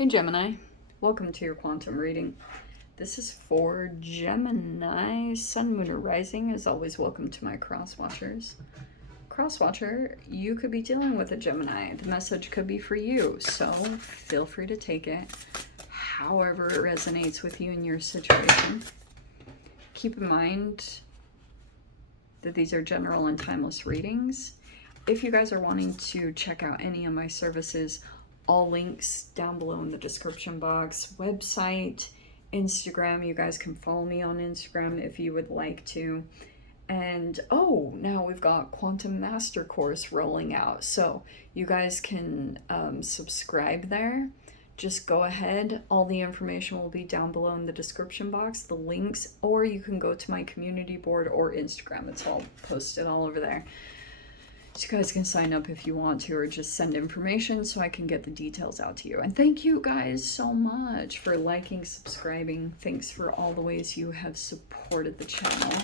Hey Gemini, welcome to your quantum reading. This is for Gemini, Sun, Moon, or Rising. As always, welcome to my cross watchers. Cross watcher, you could be dealing with a Gemini. The message could be for you, so feel free to take it however it resonates with you in your situation. Keep in mind that these are general and timeless readings. If you guys are wanting to check out any of my services, all links down below in the description box. Website, Instagram, you guys can follow me on Instagram if you would like to. And oh, now we've got Quantum Master Course rolling out, so you guys can subscribe there. Just go ahead, all the information will be down below in the description box, the links, or you can go to my community board or Instagram. It's all posted all over there. So you guys can sign up if you want to, or just send information so I can get the details out to you. And thank you guys so much for liking, subscribing. Thanks for all the ways you have supported the channel.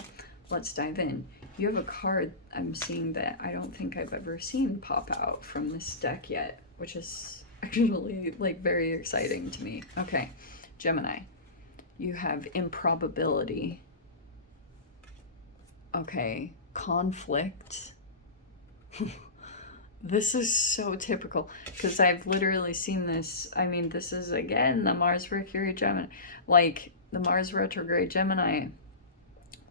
Let's dive in. You have a card I'm seeing that I don't think I've ever seen pop out from this deck yet, which is actually like very exciting to me. Okay, Gemini, you have improbability. Okay, conflict. This is so typical because I've literally seen this. I mean, this is again the Mars Mercury Gemini, like the Mars retrograde Gemini.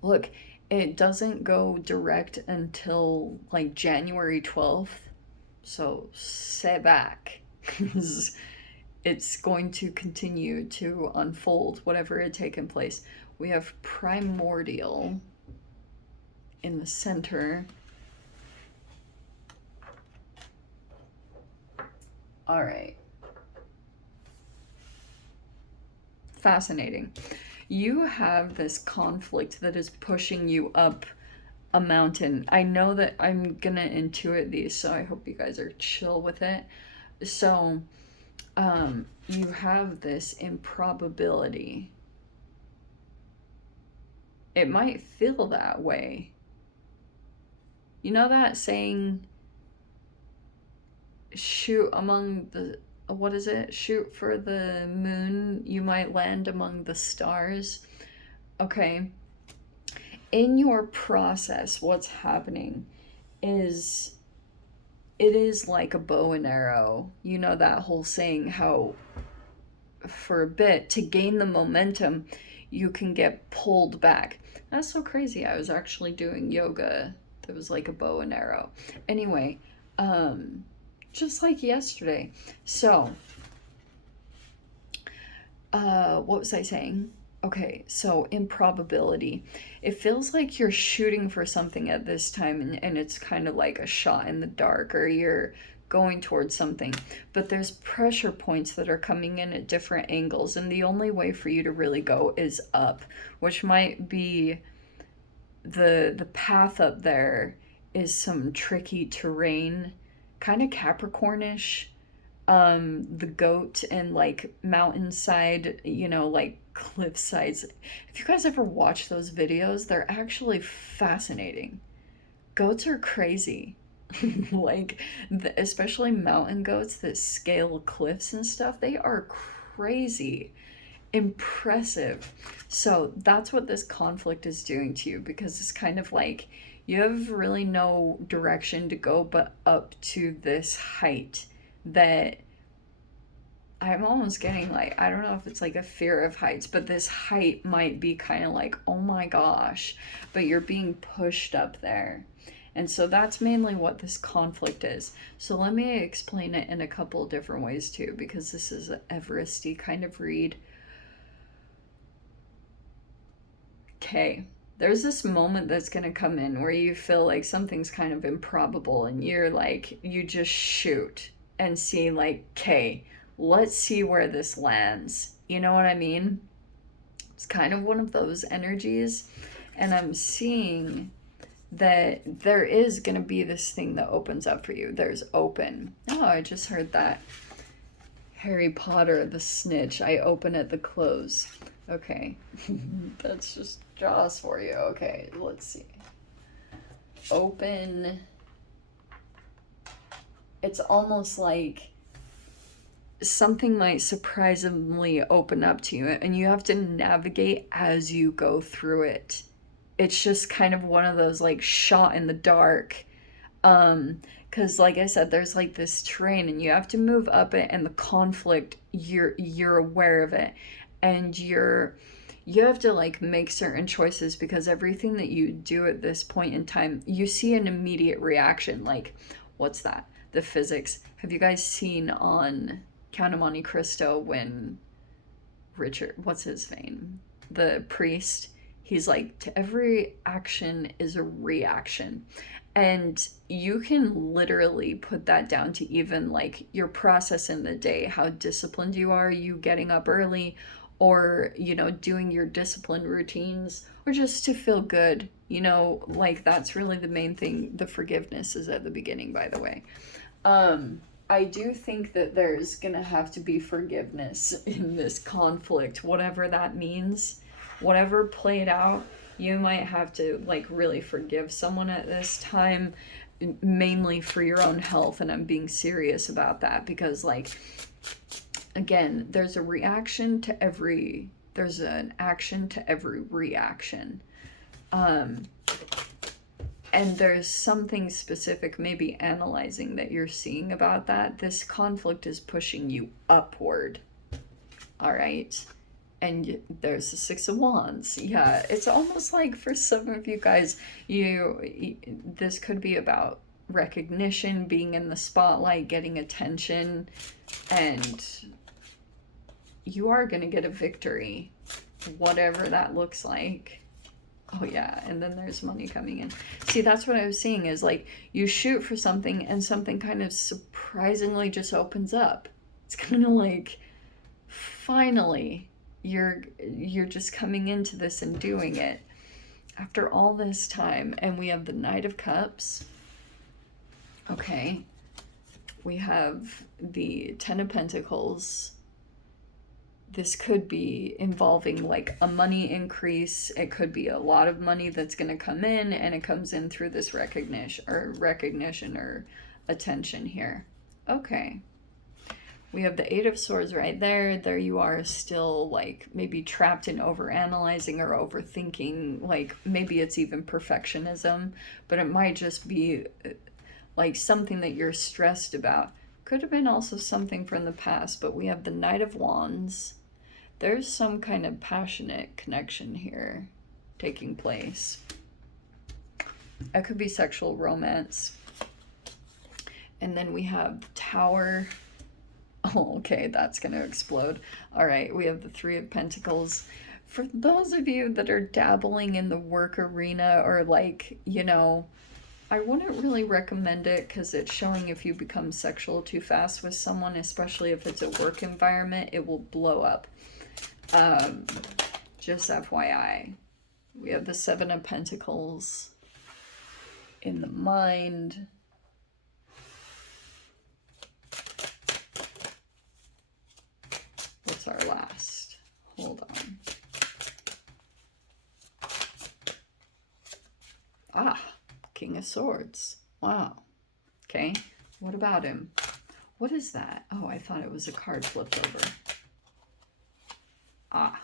Look, it doesn't go direct until like January 12th, so sit back. It's going to continue to unfold whatever had taken place. We have primordial in the center. All right. Fascinating. You have this conflict that is pushing you up a mountain. I know that I'm gonna intuit these, so I hope you guys are chill with it. So, you have this improbability. It might feel that way. You know that saying, shoot among the, what is it? Shoot for the moon, you might land among the stars. Okay. In your process, what's happening is it is like a bow and arrow. You know that whole saying how for a bit to gain the momentum, you can get pulled back. That's so crazy. I was actually doing yoga that was like a bow and arrow. Anyway, just like yesterday. So, what was I saying? Okay, so improbability. It feels like you're shooting for something at this time and it's kind of like a shot in the dark, or you're going towards something. But there's pressure points that are coming in at different angles, and the only way for you to really go is up, which might be the path up there is some tricky terrain, kind of Capricornish. The goat and like mountainside, you know, like cliff sides. If you guys ever watch those videos, they're actually fascinating. Goats are crazy. Like, especially mountain goats that scale cliffs and stuff, they are crazy. Impressive. So that's what this conflict is doing to you, because it's kind of like you have really no direction to go but up to this height that I'm almost getting like, I don't know if it's like a fear of heights, but this height might be kind of like, oh my gosh, but you're being pushed up there. And so that's mainly what this conflict is. So let me explain it in a couple of different ways too, because this is an Everesty kind of read. Okay, there's this moment that's going to come in where you feel like something's kind of improbable, and you're like, you just shoot and see like, okay, let's see where this lands. You know what I mean? It's kind of one of those energies. And I'm seeing that there is going to be this thing that opens up for you. There's open. Oh, I just heard that. Harry Potter, the snitch. I open at the close. Okay. That's just Jaws for you. Okay, let's see. Open. It's almost like something might surprisingly open up to you, and you have to navigate as you go through it. It's just kind of one of those like shot in the dark. Because like I said, there's like this terrain and you have to move up it, and the conflict, you're aware of it, and you have to like make certain choices, because everything that you do at this point in time, you see an immediate reaction. Like, what's that? The physics. Have you guys seen on Count of Monte Cristo when Richard, what's his name? The priest, he's like, to every action is a reaction. And you can literally put that down to even like your process in the day, how disciplined you are, you getting up early, or, doing your discipline routines, or just to feel good. Like that's really the main thing. The forgiveness is at the beginning, by the way. I do think that there's gonna have to be forgiveness in this conflict, whatever that means. Whatever played out, you might have to like really forgive someone at this time, mainly for your own health. And I'm being serious about that, because like, again, there's an action to every reaction. And there's something specific, maybe analyzing, that you're seeing about that. This conflict is pushing you upward. All right. And there's the Six of Wands. Yeah, it's almost like for some of you guys, this could be about recognition, being in the spotlight, getting attention, and you are going to get a victory, whatever that looks like. Oh yeah, and then there's money coming in. See, that's what I was seeing, is like you shoot for something and something kind of surprisingly just opens up. It's kind of like, finally, you're just coming into this and doing it after all this time. And we have the Knight of Cups. Okay. We have the Ten of Pentacles. This could be involving like a money increase. It could be a lot of money that's going to come in, and it comes in through this recognition or attention here. Okay. We have the Eight of Swords right there. There you are, still like maybe trapped in overanalyzing or overthinking. Like maybe it's even perfectionism, but it might just be like something that you're stressed about. Could have been also something from the past, but we have the Knight of Wands. There's some kind of passionate connection here taking place. It could be sexual romance. And then we have the Tower. Oh, okay, that's going to explode. All right, we have the Three of Pentacles. For those of you that are dabbling in the work arena, or like, I wouldn't really recommend it, because it's showing if you become sexual too fast with someone, especially if it's a work environment, it will blow up. Just FYI. We have the Seven of Pentacles in the mind. What's our last? Hold on. Ah, King of Swords. Wow. Okay. What about him? What is that? Oh, I thought it was a card flipped over. Ah.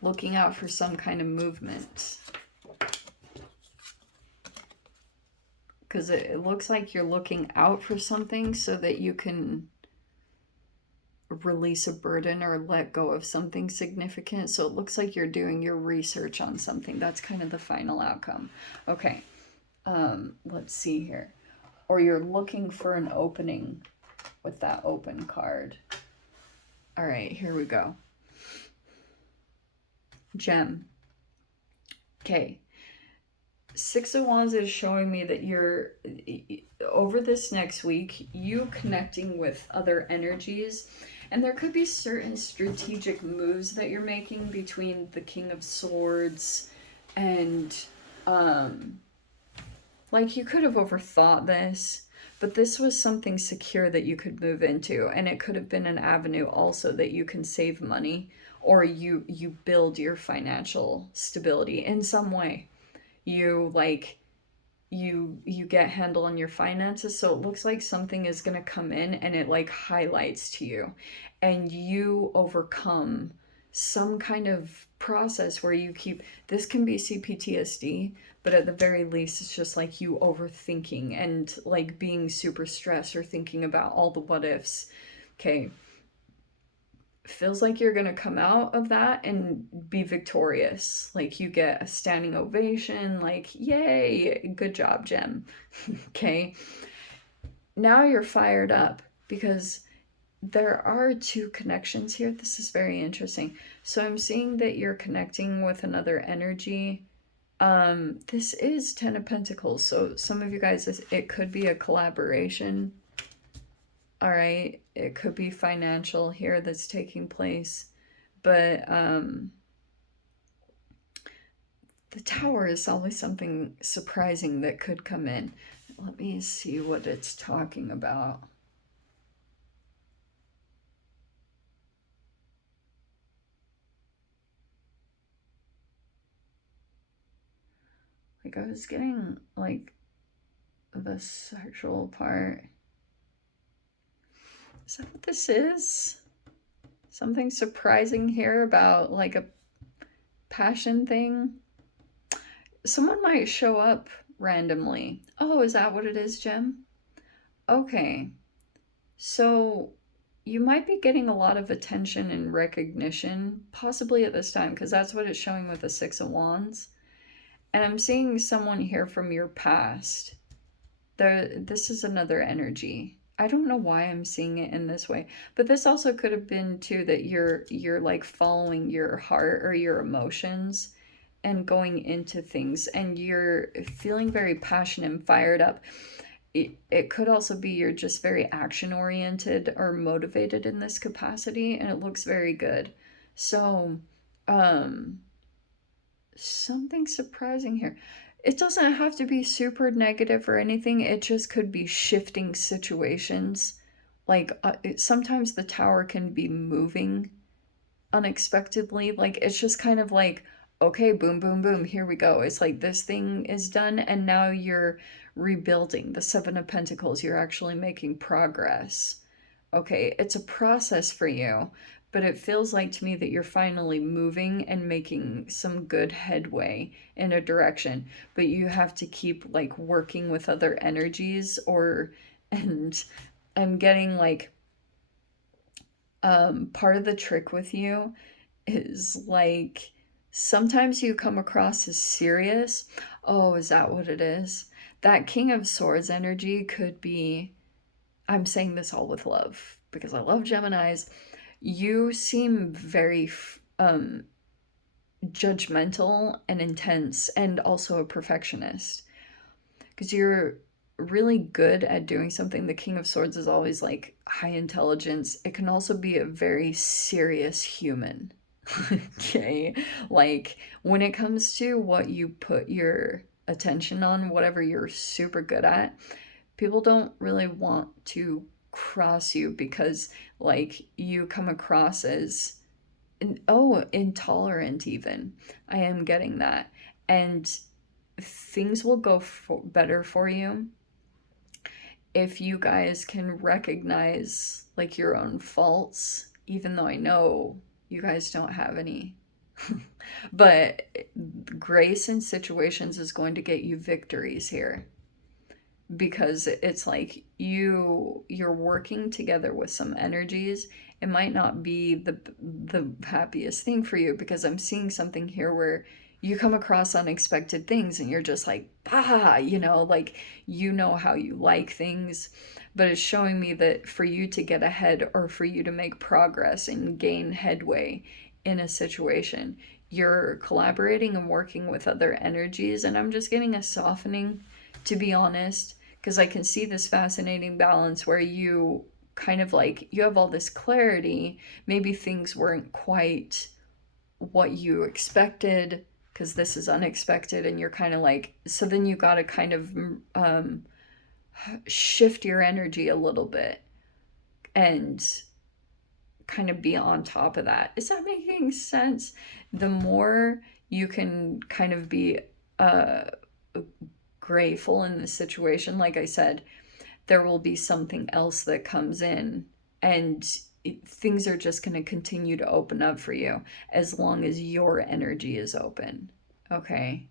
Looking out for some kind of movement. Because it looks like you're looking out for something so that you can release a burden or let go of something significant. So it looks like you're doing your research on something. That's kind of the final outcome. Okay. Let's see here. Or you're looking for an opening with that open card. All right, here we go. Gem. Okay. Six of Wands is showing me that you're, over this next week, you connecting with other energies. And there could be certain strategic moves that you're making between the King of Swords and, like you could have overthought this, but this was something secure that you could move into. And it could have been an avenue also that you can save money, or you build your financial stability in some way. You you get handle on your finances. So it looks like something is going to come in and it like highlights to you, and you overcome some kind of process where you keep, this can be CPTSD, but at the very least it's just like you overthinking and like being super stressed or thinking about all the what ifs. Okay, feels like you're going to come out of that and be victorious. Like you get a standing ovation, like, yay, good job, Gem. Okay. Now you're fired up because there are two connections here. This is very interesting. So I'm seeing that you're connecting with another energy. This is 10 of Pentacles. So some of you guys, it could be a collaboration. All right, it could be financial here that's taking place, but the Tower is always something surprising that could come in. Let me see what it's talking about. Like I was getting like the sexual part. Is that what this is? Something surprising here about like a passion thing? Someone might show up randomly. Oh, is that what it is, Jem? Okay. So you might be getting a lot of attention and recognition, possibly at this time, because that's what it's showing with the Six of Wands. And I'm seeing someone here from your past. This is another energy. I don't know why I'm seeing it in this way, but this also could have been too that you're like following your heart or your emotions and going into things, and you're feeling very passionate and fired up. It could also be you're just very action oriented or motivated in this capacity, and it looks very good. So something surprising here. It doesn't have to be super negative or anything. It just could be shifting situations. Like sometimes the Tower can be moving unexpectedly. Like it's just kind of like, okay, boom, boom, boom, here we go. It's like this thing is done, and now you're rebuilding. The Seven of Pentacles, you're actually making progress. Okay, it's a process for you, but it feels like to me that you're finally moving and making some good headway in a direction, but you have to keep like working with other energies, or, and I'm getting like, part of the trick with you is like sometimes you come across as serious. Oh, is that what it is? That King of Swords energy could be, I'm saying this all with love because I love Geminis. You seem very judgmental and intense, and also a perfectionist because you're really good at doing something. The King of Swords is always like high intelligence. It can also be a very serious human. Okay, like when it comes to what you put your attention on, whatever you're super good at, people don't really want to cross you because like you come across as intolerant even. I am getting that. And things will go better for you if you guys can recognize like your own faults, even though I know you guys don't have any. But grace in situations is going to get you victories here, because it's like you're working together with some energies. It might not be the happiest thing for you, because I'm seeing something here where you come across unexpected things and you're just like, bah, like you know how you like things, but it's showing me that for you to get ahead or for you to make progress and gain headway in a situation, you're collaborating and working with other energies. And I'm just getting a softening, to be honest, because I can see this fascinating balance where you kind of like, you have all this clarity. Maybe things weren't quite what you expected because this is unexpected, and you're kind of like, so then you got to kind of shift your energy a little bit and kind of be on top of that. Is that making sense? The more you can kind of be grateful in this situation. Like I said, there will be something else that comes in, and things are just going to continue to open up for you as long as your energy is open. Okay?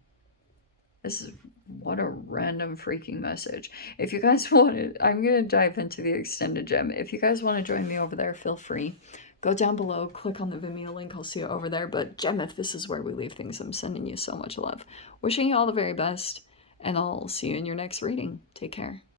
This is what a random freaking message. If you guys want to, I'm going to dive into the extended gem. If you guys want to join me over there, feel free. Go down below, click on the Vimeo link. I'll see you over there. But Gemeth, this is where we leave things. I'm sending you so much love. Wishing you all the very best, and I'll see you in your next reading. Take care.